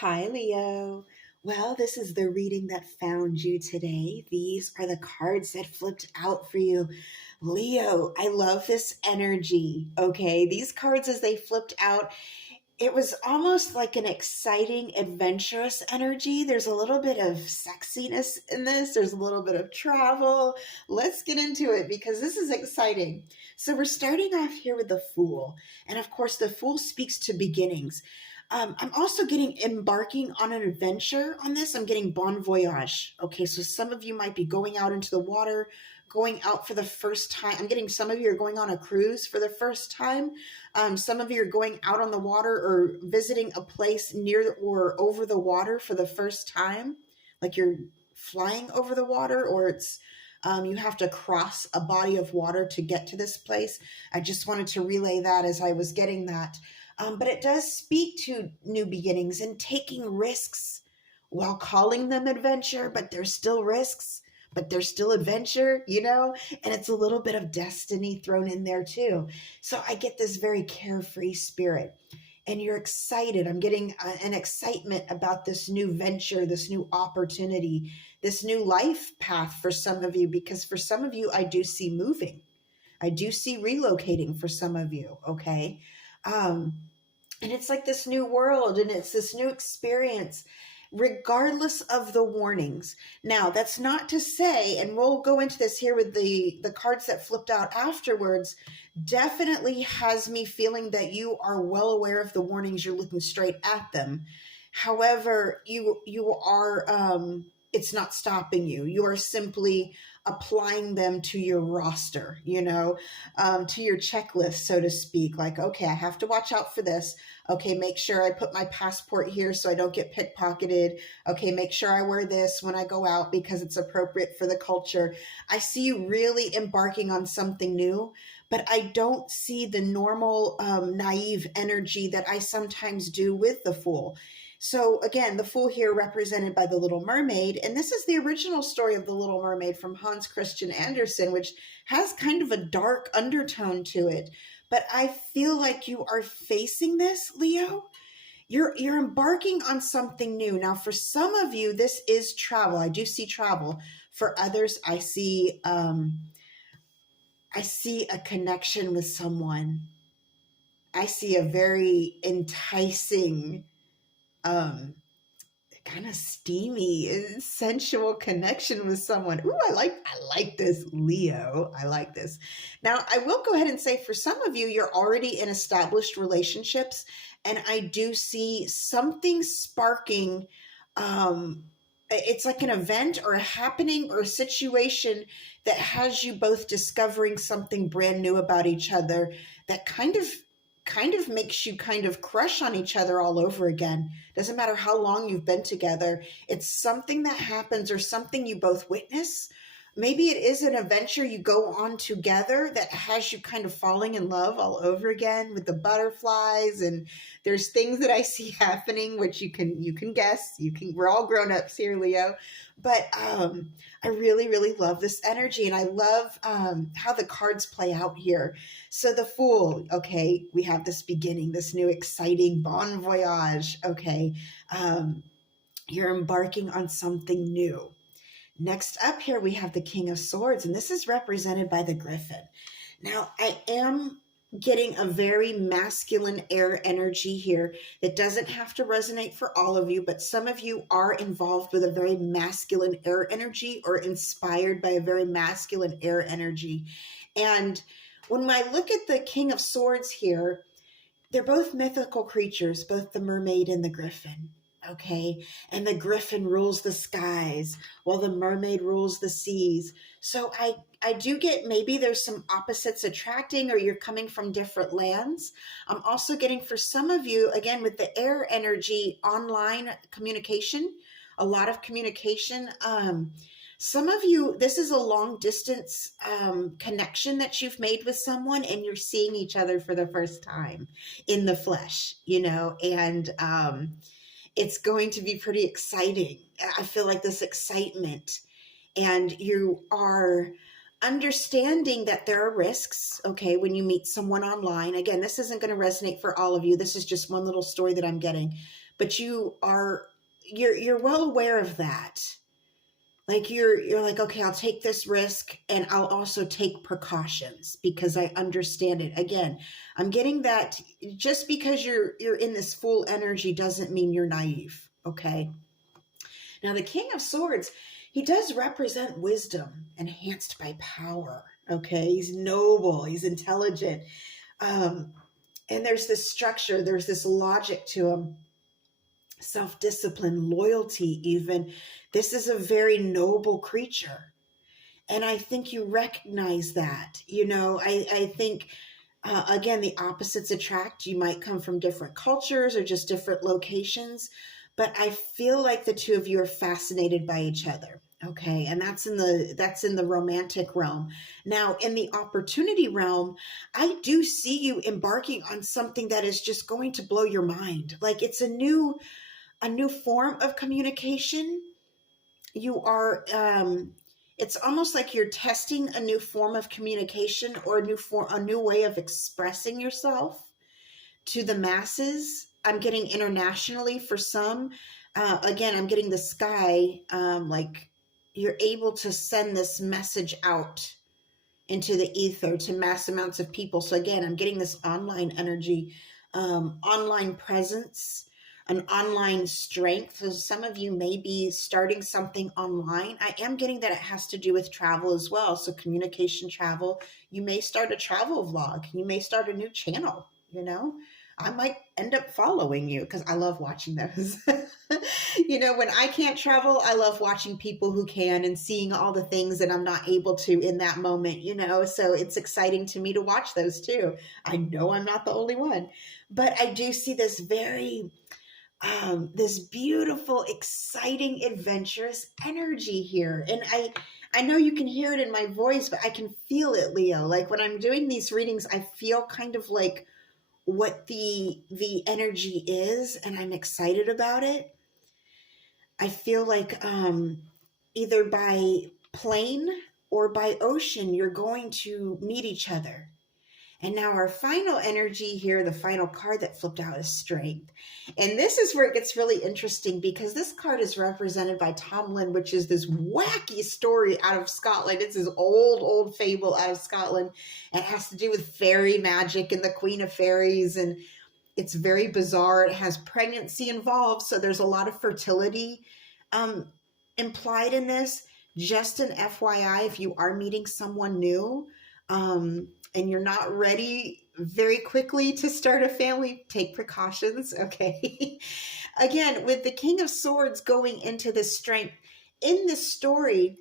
Hi, Leo. Well, this is the reading that found you today. These are the cards that flipped out for you. Leo, I love this energy. Okay, these cards as they flipped out, it was almost like an exciting, adventurous energy. There's a little bit of sexiness in this, there's a little bit of travel. Let's get into it because this is exciting. So, we're starting off here with the Fool. And of course, the Fool speaks to beginnings. I'm also getting embarking on an adventure on this. I'm getting bon voyage. Okay, so some of you might be going out into the water, going out for the first time. I'm getting some of you are going on a cruise for the first time. Some of you are going out on the water or visiting a place near or over the water for the first time, like you're flying over the water, or it's you have to cross a body of water to get to this place. I just wanted to relay that as I was getting that. But it does speak to new beginnings and taking risks while calling them adventure, but there's still risks, but there's still adventure, and it's a little bit of destiny thrown in there too. So I get this very carefree spirit. And you're excited. I'm getting an excitement about this new venture, this new opportunity, this new life path for some of you, because for some of you, I do see moving. I do see relocating for some of you, okay? And it's like this new world and it's this new experience regardless of the warnings. Now, that's not to say, and we'll go into this here with the cards that flipped out afterwards, definitely has me feeling that you are well aware of the warnings. You're looking straight at them. However, you are it's not stopping you. You are simply applying them to your roster, to your checklist, so to speak. Like, okay, I have to watch out for this. Okay, make sure I put my passport here so I don't get pickpocketed. Okay, make sure I wear this when I go out because it's appropriate for the culture. I see you really embarking on something new, but I don't see the normal naive energy that I sometimes do with the Fool. So again, the Fool here represented by the Little Mermaid, and this is the original story of the Little Mermaid from Hans Christian Andersen, which has kind of a dark undertone to it. But I feel like you are facing this, Leo. You're embarking on something new. Now, for some of you, this is travel. I do see travel. For others, I see a connection with someone. I see a very enticing kind of steamy, sensual connection with someone. Ooh, I like this, Leo. I like this. Now, I will go ahead and say for some of you, you're already in established relationships, and I do see something sparking. It's like an event or a happening or a situation that has you both discovering something brand new about each other that kind of makes you kind of crush on each other all over again. Doesn't matter how long you've been together. It's something that happens or something you both witness. Maybe it is an adventure you go on together that has you kind of falling in love all over again with the butterflies, and there's things that I see happening which you can guess. We're all grown-ups here, Leo. But I really, really love this energy, and I love how the cards play out here. So the Fool, okay, we have this beginning, this new exciting bon voyage, okay. You're embarking on something new. Next up here, we have the King of Swords, and this is represented by the Griffin. Now, I am getting a very masculine air energy here that doesn't have to resonate for all of you, but some of you are involved with a very masculine air energy or inspired by a very masculine air energy. And when I look at the King of Swords here, they're both mythical creatures, both the mermaid and the griffin. Okay. And the griffin rules the skies while the mermaid rules the seas. So I do get maybe there's some opposites attracting or you're coming from different lands. I'm also getting for some of you, again, with the air energy, online communication, a lot of communication. Some of you, this is a long distance connection that you've made with someone and you're seeing each other for the first time in the flesh, and it's going to be pretty exciting. I feel like this excitement, and you are understanding that there are risks, okay, when you meet someone online. Again, this isn't going to resonate for all of you. This is just one little story that I'm getting. but you're well aware of that. Like you're like, okay, I'll take this risk and I'll also take precautions because I understand it. Again, I'm getting that just because you're in this full energy doesn't mean you're naive. Okay. Now the King of Swords, he does represent wisdom enhanced by power. Okay. He's noble, he's intelligent. Um, and there's this structure, there's this logic to him, self-discipline, loyalty, even. This is a very noble creature. And I think you recognize that. I think, again, the opposites attract. You might come from different cultures or just different locations, but I feel like the two of you are fascinated by each other. Okay, and that's in the romantic realm. Now, in the opportunity realm, I do see you embarking on something that is just going to blow your mind. Like it's a new form of communication. You are it's almost like you're testing a new form of communication or a new way of expressing yourself to the masses. I'm getting internationally for some. Again, I'm getting the sky, like you're able to send this message out into the ether to mass amounts of people. So again, I'm getting this online energy, online presence, an online strength. So some of you may be starting something online. I am getting that it has to do with travel as well. So communication, travel. You may start a travel vlog. You may start a new channel, I might end up following you because I love watching those. When I can't travel, I love watching people who can and seeing all the things that I'm not able to in that moment, so it's exciting to me to watch those too. I know I'm not the only one, but I do see this this beautiful, exciting, adventurous energy here. And I know you can hear it in my voice, but I can feel it, Leo. Like when I'm doing these readings, I feel kind of like what the energy is, and I'm excited about it. I feel like either by plane or by ocean, you're going to meet each other. And now our final energy here, the final card that flipped out is Strength. And this is where it gets really interesting because this card is represented by Tomlin, which is this wacky story out of Scotland. It's this old fable out of Scotland. And it has to do with fairy magic and the Queen of Fairies. And it's very bizarre. It has pregnancy involved. So there's a lot of fertility implied in this. Just an FYI, if you are meeting someone new, and you're not ready very quickly to start a family, take precautions, okay? Again, with the King of Swords going into this strength, in this story,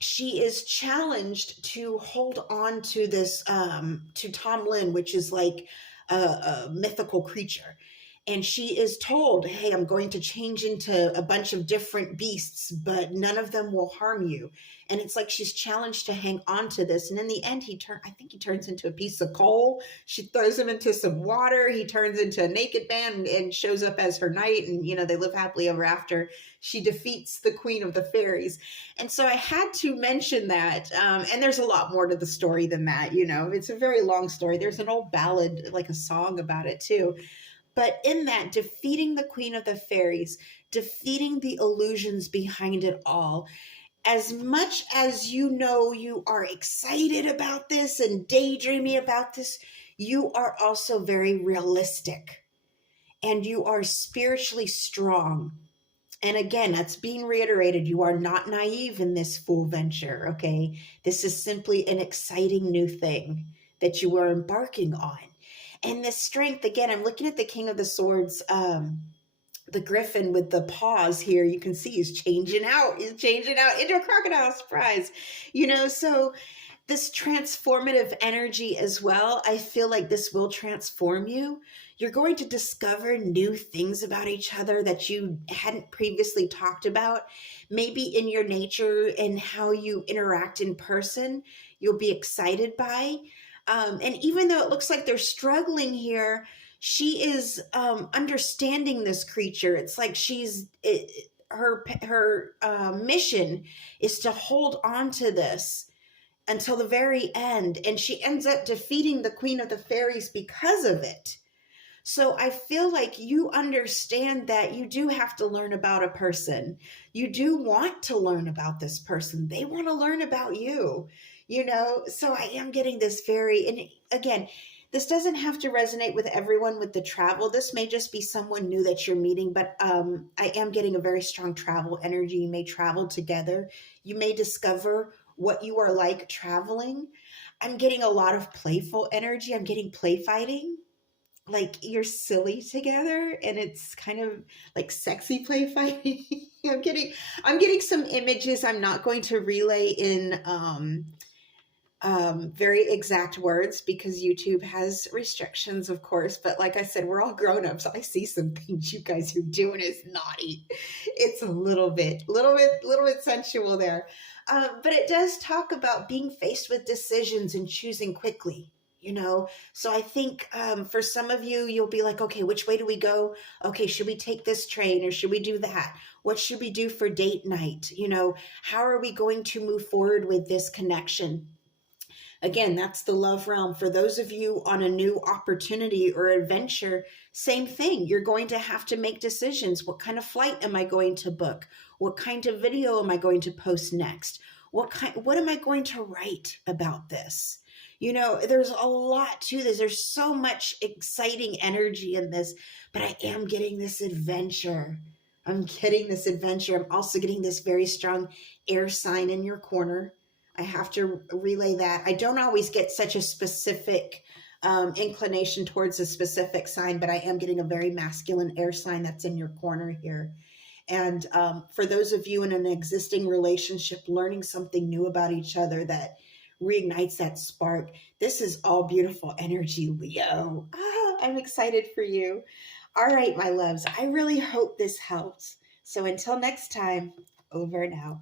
she is challenged to hold on to this, to Tom Lin, which is like a mythical creature. And she is told, hey, I'm going to change into a bunch of different beasts, but none of them will harm you. And it's like she's challenged to hang on to this. And in the end, I think he turns into a piece of coal. She throws him into some water. He turns into a naked man and shows up as her knight. And, they live happily ever after. She defeats the Queen of the Fairies. And so I had to mention that. And there's a lot more to the story than that. It's a very long story. There's an old ballad, like a song about it too. But in that, defeating the Queen of the Fairies, defeating the illusions behind it all, as much as you are excited about this and daydreaming about this, you are also very realistic and you are spiritually strong. And again, that's being reiterated. You are not naive in this full venture, okay? This is simply an exciting new thing that you are embarking on. And this strength, again, I'm looking at the King of the Swords, the griffin with the paws here. You can see he's changing out into a crocodile, surprise. So this transformative energy as well, I feel like this will transform you. You're going to discover new things about each other that you hadn't previously talked about. Maybe in your nature and how you interact in person, you'll be excited by. And even though it looks like they're struggling here, she is understanding this creature. It's like her mission is to hold on to this until the very end, and she ends up defeating the Queen of the Fairies because of it. So I feel like you understand that you do have to learn about a person. You do want to learn about this person. They want to learn about you, So I am getting this very, and again, this doesn't have to resonate with everyone with the travel. This may just be someone new that you're meeting, but I am getting a very strong travel energy. You may travel together. You may discover what you are like traveling. I'm getting a lot of playful energy. I'm getting play fighting, like you're silly together, and it's kind of like sexy play fighting. I'm getting some images I'm not going to relay in very exact words because YouTube has restrictions, of course. But like I said, we're all grown-ups. I see some things you guys are doing is naughty. It's a little bit sensual there. But it does talk about being faced with decisions and choosing quickly. So I think for some of you, you'll be like, okay, which way do we go? Okay, should we take this train or should we do that? What should we do for date night? How are we going to move forward with this connection? Again, that's the love realm. For those of you on a new opportunity or adventure, same thing. You're going to have to make decisions. What kind of flight am I going to book? What kind of video am I going to post next? What am I going to write about this? There's a lot to this. There's so much exciting energy in this, but I am getting this adventure. I'm getting this adventure. I'm also getting this very strong air sign in your corner. I have to relay that. I don't always get such a specific inclination towards a specific sign, but I am getting a very masculine air sign that's in your corner here. And for those of you in an existing relationship, learning something new about each other that reignites that spark, this is all beautiful energy, Leo. I'm excited for you. All right, my loves, I really hope this helps. So until next time, over and out.